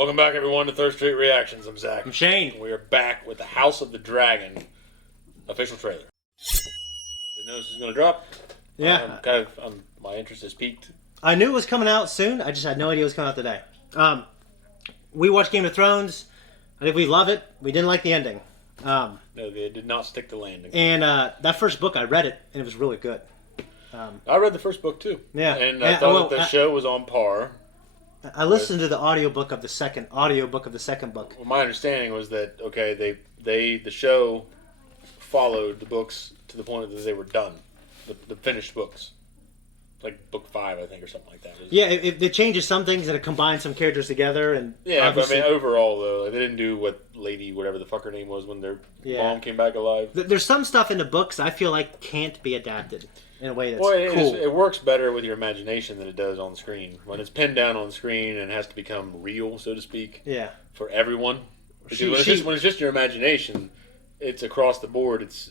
Welcome back, everyone, to Third Street Reactions. I'm Zach. I'm Shane. We are back with the House of the Dragon official trailer. Didn't know this was going to drop. Yeah. My interest has peaked. I knew it was coming out soon. I just had no idea it was coming out today. We watched Game of Thrones. I think we love it. We didn't like the ending. No, they did not stick the landing. And that first book, I read it, and it was really good. I read the first book, too. Yeah. And I thought that the show was on par. I listened to the audiobook of the second book. Well, my understanding was that, okay, the show followed the books to the point that they were done. The finished books. Like book 5, I think, or something like that. Yeah, it changes some things and it combines some characters together. And yeah, but I mean, overall, though, they didn't do what Lady, whatever the fuck her name was, when their mom came back alive. There's some stuff in the books I feel like can't be adapted in a way that's cool. It works better with your imagination than it does on screen. When it's pinned down on screen and has to become real, so to speak, for everyone. When it's just your imagination, it's across the board. It's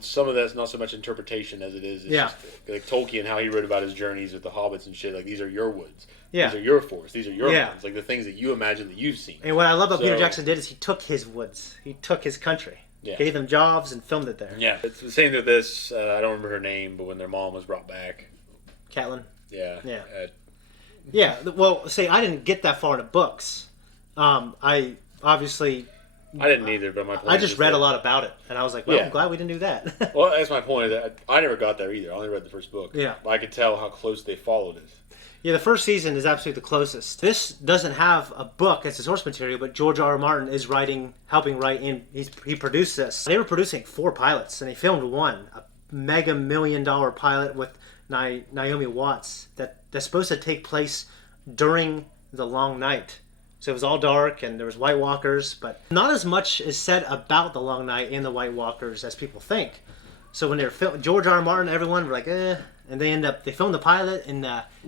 some of that's not so much interpretation as it is. It's just like Tolkien, how he wrote about his journeys with the hobbits and shit. Like, these are your woods. These are your forests. These are your lands. Like the things that you imagine that you've seen. And what I love about Peter Jackson did is he took his woods. He took his country. Gave them jobs and filmed it there. Yeah. It's the same with this. I don't remember her name, but when their mom was brought back. Catelyn. Yeah. Yeah. Well, see, I didn't get that far into books. I didn't either, but my point I just read a lot about it, and I was like, well, I'm glad we didn't do that. Well, that's my point. I never got there either. I only read the first book. Yeah. But I could tell how close they followed it. Yeah, the first season is absolutely the closest. This doesn't have a book as the source material, but George R. R. Martin is helping write in. He produced this. They were producing 4 pilots, and they filmed one, a mega $1 million pilot with Naomi Watts that's supposed to take place during the long night. So it was all dark, and there was White Walkers, but not as much is said about the Long Night and the White Walkers as people think. So when they were filming, George R. R. Martin, everyone were like, and they filmed the pilot and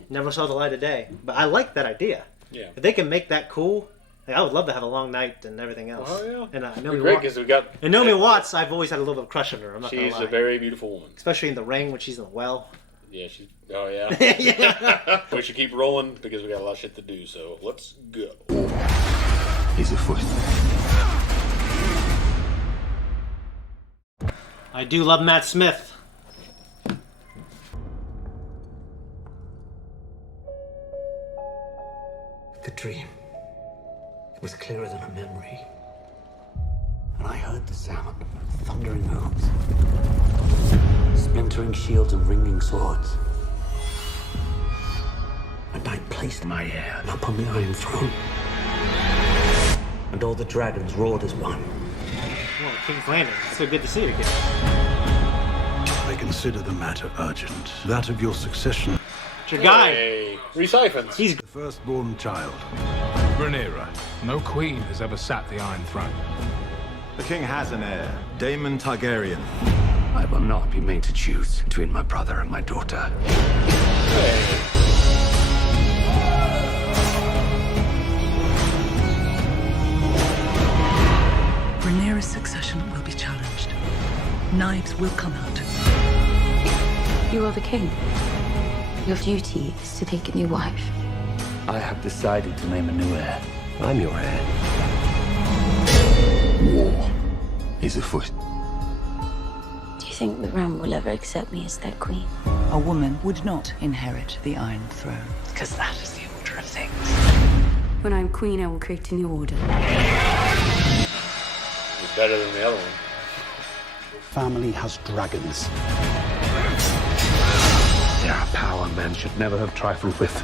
never saw the light of day. But I like that idea. Yeah. If they can make that cool, I would love to have a long night and everything else. Oh yeah. And Naomi Watts, I've always had a little bit of crush on her. I'm not gonna lie. She's a very beautiful woman, especially in The Ring when she's in the well. Yeah, oh yeah. We should keep rolling because we got a lot of shit to do. So let's go. He's afoot. I do love Matt Smith. The dream. It was clearer than a memory. And I heard the sound of thundering hooves, splintering shields and ringing swords. And I placed my heir upon the Iron Throne. And all the dragons roared as one. Well, King's Landing. It's so good to see it again. I consider the matter urgent. That of your succession. It's your guy. Hey, Resiphons. He's The firstborn child. Rhaenyra. No queen has ever sat the Iron Throne. The king has an heir, Daemon Targaryen. I will not be made to choose between my brother and my daughter. Rhaenyra's succession will be challenged. Knives will come out. You are the king. Your duty is to take a new wife. I have decided to name a new heir. I'm your heir. War is afoot. Do you think the realm will ever accept me as their queen? A woman would not inherit the Iron Throne, because that is the order of things. When I'm queen, I will create a new order. It's better than the other one. Family has dragons. There are power men should never have trifled with.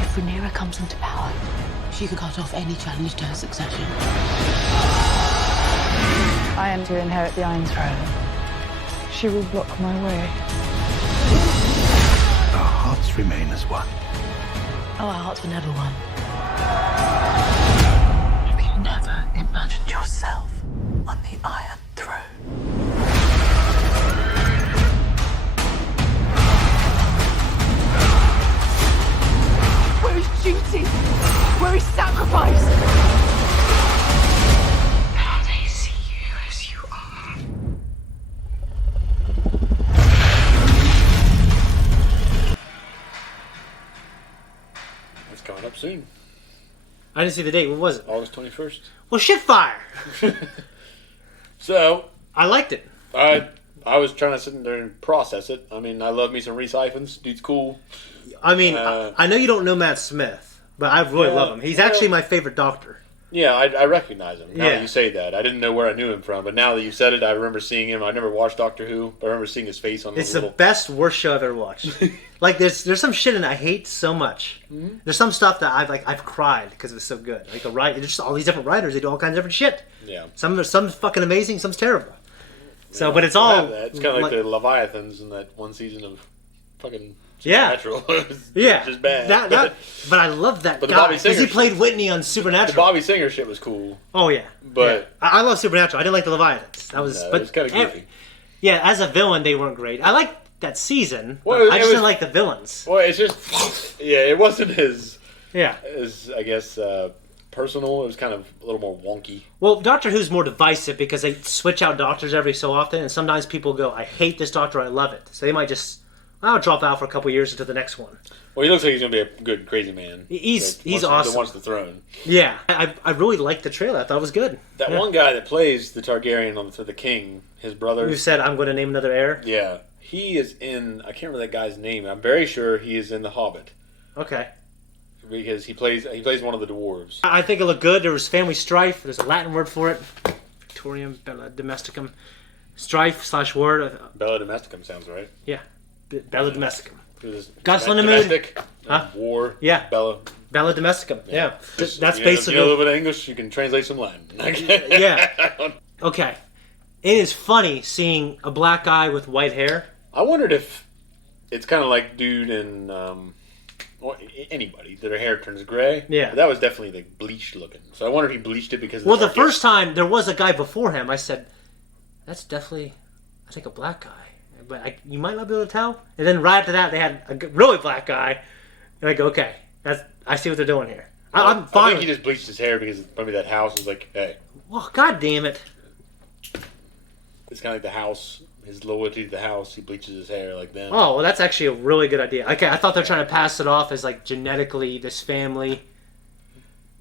If Rhaenyra comes into power, she can cut off any challenge to her succession. I am to inherit the Iron Throne. She will block my way. Our hearts remain as one. Oh, our hearts were never one. Have you never imagined yourself on the Iron Throne? Where is duty? Where is sacrifice? Now they see you as you are. coming up soon. I didn't see the date. What was it? August 21st. Well, shit fire. So I liked it. I was trying to sit there and process it. I mean, I love me some Reese Ifans. Dude's cool. I mean, I know you don't know Matt Smith, but I really love him. He's actually my favorite Doctor. Yeah, I recognize him. Now that you say that. I didn't know where I knew him from, but now that you said it, I remember seeing him. I never watched Doctor Who, but I remember seeing his face on the It's the best, worst show I've ever watched. Like, there's some shit in it I hate so much. Mm-hmm. There's some stuff that I've cried because it was so good. Like, there's just all these different writers. They do all kinds of different shit. Yeah. Some's fucking amazing, some's terrible. So, but it's all... It's kind of like the Leviathans in that one season of fucking... Supernatural. Yeah. Just bad. But I love that guy because he played Whitney on Supernatural. The Bobby Singer shit was cool. Oh yeah, but I love Supernatural. I didn't like the Leviathans. It was kind of goofy. Yeah, as a villain, they weren't great. I liked that season. Well, I just didn't like the villains. Well, it's just it wasn't as I guess personal. It was kind of a little more wonky. Well, Doctor Who's more divisive because they switch out doctors every so often, and sometimes people go, "I hate this doctor, I love it," so they might just. I'll drop out for a couple years until the next one. Well, he looks like he's going to be a good crazy man. He's awesome. That wants the throne. Yeah, I really liked the trailer. I thought it was good. That one guy that plays the Targaryen to the king, his brother. Who said, I'm going to name another heir? Yeah. He is in, I can't remember that guy's name. I'm very sure he is in The Hobbit. Okay. Because he plays one of the dwarves. I think it looked good. There was family strife. There's a Latin word for it. Victorium, Bella Domesticum. Strife/word. Bella Domesticum sounds right. Yeah. Bella Domesticum. Gospel in the mood. War. Yeah. Bella Domesticum. Yeah. Just, that's basically. If you know a little bit of English, you can translate some Latin. Yeah. Okay. It is funny seeing a black guy with white hair. I wondered if it's kind of like dude and anybody their hair turns gray. Yeah. But that was definitely like bleached looking. So I wonder if he bleached it because. Well, the first time there was a guy before him, I said, "That's definitely, I think, a black guy." But you might not be able to tell. And then right after that, they had a really black guy. And I go, okay, I see what they're doing here. I'm fine. I think he just bleached his hair because maybe that house was like, hey. Well, God damn it. It's kind of like the house, his loyalty to the house. He bleaches his hair like them. Oh, well, that's actually a really good idea. Okay, I thought they're trying to pass it off as like genetically this family.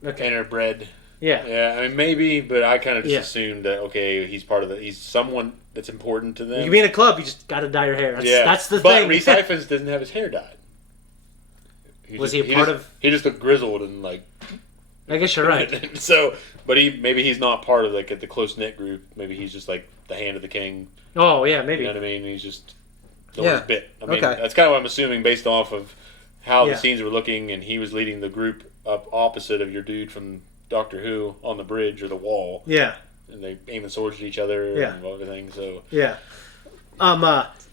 Okay. Interbred. Yeah. Yeah, I mean, maybe, but I kind of just assumed that, okay, he's part of it. He's someone that's important to them. You can be in a club, you just got to dye your hair. That's the thing. But Reese Ifans doesn't have his hair dyed. He just looked grizzled and like... I guess you're right. So, but maybe he's not part of like the close-knit group. Maybe he's just like the hand of the king. Oh, yeah, maybe. You know what I mean? He's just... No one's bit. I mean, that's kind of what I'm assuming based off of how the scenes were looking, and he was leading the group up opposite of your dude from... Doctor Who on the bridge or the wall. Yeah. And they aiming swords at each other and everything, so... Yeah.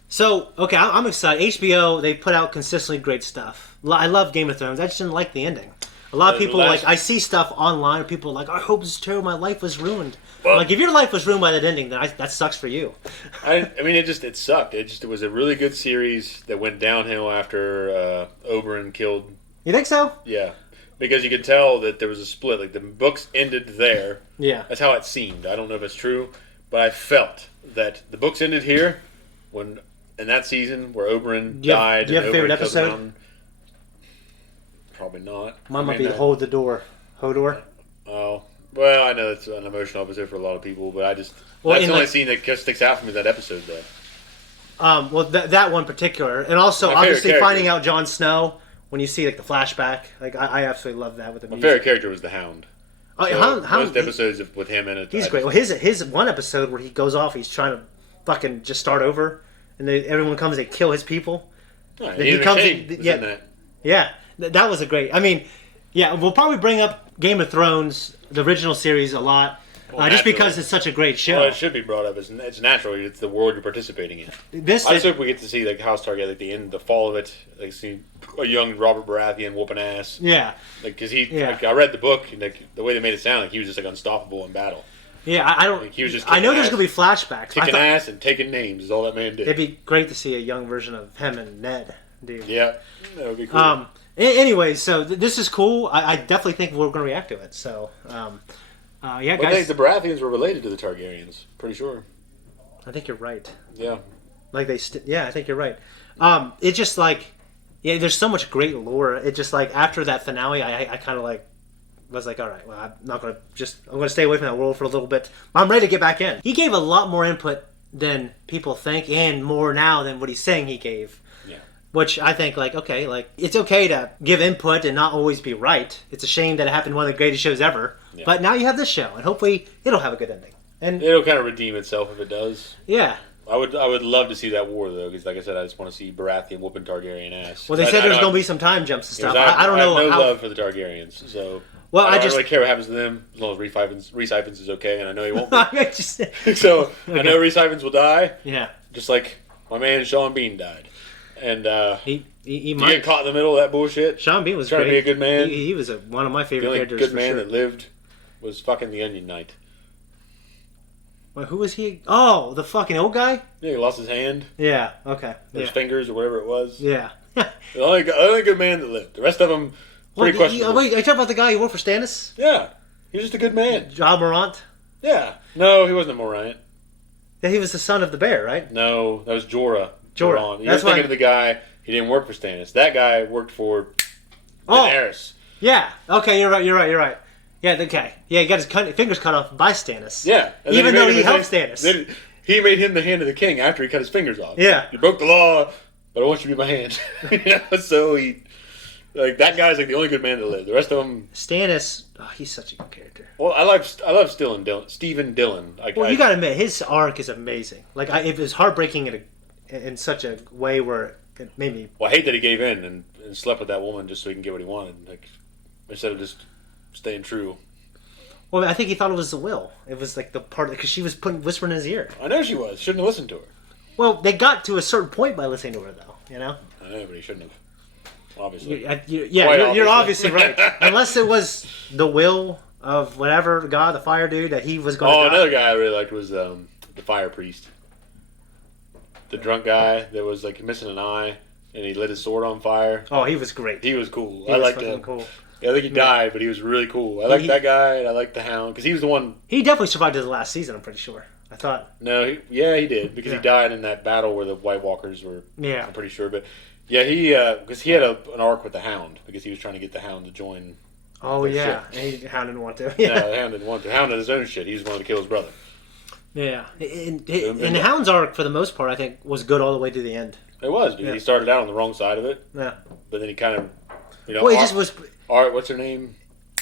So, okay, I'm excited. HBO, they put out consistently great stuff. I love Game of Thrones. I just didn't like the ending. A lot of people, I see stuff online, people are like, I hope it's terrible, my life was ruined. Well, like, if your life was ruined by that ending, then that sucks for you. I mean, it sucked. It was a really good series that went downhill after Oberyn killed... You think so? Yeah. Because you could tell that there was a split. Like, the books ended there. Yeah. That's how it seemed. I don't know if it's true, but I felt that the books ended here in that season where Oberyn died. Do you have a favorite episode? Probably not. Mine might be Hold the Door. Hodor? Oh. Well, I know it's an emotional episode for a lot of people, but that's the only scene that sticks out for me, that episode, though. Well, that one particular. And also, obviously, finding out Jon Snow... When you see like the flashback, like I absolutely love that with the music. My favorite character was the Hound. Most episodes with him in it. He's great. Well, his one episode where he goes off, he's trying to fucking just start over, and everyone comes, they kill his people. Oh, he comes, in that. Yeah, that was a great. I mean, yeah, we'll probably bring up Game of Thrones, the original series, a lot. Just because it's such a great show. Well, it should be brought up. It's natural. It's the world you're participating in. I just hope we get to see like House Targaryen at the end, the fall of it. Like see a young Robert Baratheon whooping ass. Yeah. Like because like, I read the book and like the way they made it sound like he was just like unstoppable in battle. Yeah, I don't. Like, he was just. I know there's gonna be flashbacks. Kicking ass and taking names is all that man did. It'd be great to see a young version of him and Ned, dude. Yeah, that would be cool. Anyway, so this is cool. I definitely think we're gonna react to it. So. Yeah, guys. I think the Baratheons were related to the Targaryens. Pretty sure. I think you're right. Yeah. Like I think you're right. It's just like Yeah, there's so much great lore. It just like after that finale, I kind of like was like, all right, well, I'm going to stay away from that world for a little bit. I'm ready to get back in. He gave a lot more input than people think, and more now than what he's saying he gave. Yeah. Which I think, like, okay, like, it's okay to give input and not always be right. It's a shame that it happened in one of the greatest shows ever. Yeah. But now you have this show, and hopefully it'll have a good ending. And it'll kind of redeem itself if it does. Yeah. I would love to see that war, though, because, like I said, I just want to see Baratheon whooping Targaryen ass. Well, they said there's going to be some time jumps and stuff. I don't know. I have no love for the Targaryens, so well, I don't really care what happens to them, as long as Rhys Ifans is okay, and I know he won't be. So, okay. I know Rhys Ifans will die. Yeah. Just like my man Sean Bean died. And he might get caught in the middle of that bullshit. Sean Bean was trying great. to be a good man. He was one of my favorite characters. The only good man that lived was fucking the Onion Knight. Wait, who was he? Oh, the fucking old guy? Yeah, he lost his hand. Yeah, okay. His fingers or whatever it was. Yeah. the only good man that lived. The rest of them, pretty questionable. Wait, are you talking about the guy who worked for Stannis? Yeah. He was just a good man. John Morant? Yeah. No, he wasn't a Morant. Yeah, he was the son of the bear, right? No, that was Jorah. Jorah. You're thinking of the guy, he didn't work for Stannis. That guy worked for Daenerys. Yeah. Okay, you're right. Yeah, okay. Yeah, he got his fingers cut off by Stannis. Yeah. Even though he helped Stannis. Then he made him the hand of the king after he cut his fingers off. Yeah. You broke the law, but I want you to be my hand. So he... Like, that guy's like the only good man that lived. The rest of them... Stannis, he's such a good character. Well, I love Stephen Dillon. You gotta admit, his arc is amazing. Like, it was heartbreaking in such a way where it made me... Well, I hate that he gave in and slept with that woman just so he can get what he wanted. Like, instead of just staying true. Well, I think he thought it was the will. It was like the part... Because she was whispering in his ear. I know she was. Shouldn't have listened to her. Well, they got to a certain point by listening to her, though. You know? I know, but he shouldn't have. Obviously. You're obviously right. Unless it was the will of whatever god, the fire dude, that he was going to die. Another guy I really liked was the fire priest. The drunk guy that was like missing an eye, and he lit his sword on fire. Oh, he was great. He was cool. I liked him. Cool. Yeah, I think he died, but he was really cool. I liked that guy, and I liked the Hound, because he was the one... He definitely survived to the last season, I'm pretty sure. I thought... No, he did, because he died in that battle where the White Walkers were... Yeah. I'm pretty sure, but... Yeah, because he had an arc with the Hound, because he was trying to get the Hound to join. Oh yeah, and the Hound didn't want to. Yeah, no, the Hound didn't want to. The Hound had his own shit. He was wanted to kill his brother. Yeah, and the Hound's arc, for the most part, I think, was good all the way to the end. It was, because he started out on the wrong side of it. Yeah, but then he kind of, well, he just was. What's her name?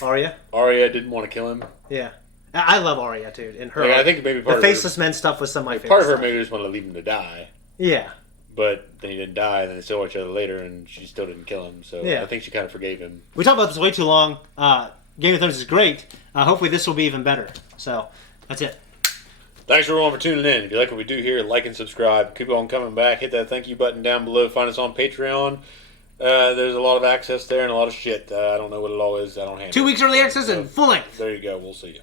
Arya. Arya didn't want to kill him. Yeah, I love Arya, dude. And her, I think maybe the Faceless Men stuff was some of my favorite. Part of her maybe just wanted to leave him to die. Yeah. But then he didn't die, and then they saw each other later, and she still didn't kill him. So I think she kind of forgave him. We talked about this way too long. Game of Thrones is great. Hopefully this will be even better. So, that's it. Thanks everyone for tuning in. If you like what we do here, like and subscribe. Keep on coming back. Hit that thank you button down below. Find us on Patreon. There's a lot of access there and a lot of shit. I don't know what it all is. I don't handle 2 weeks early access and full length. There you go. We'll see you.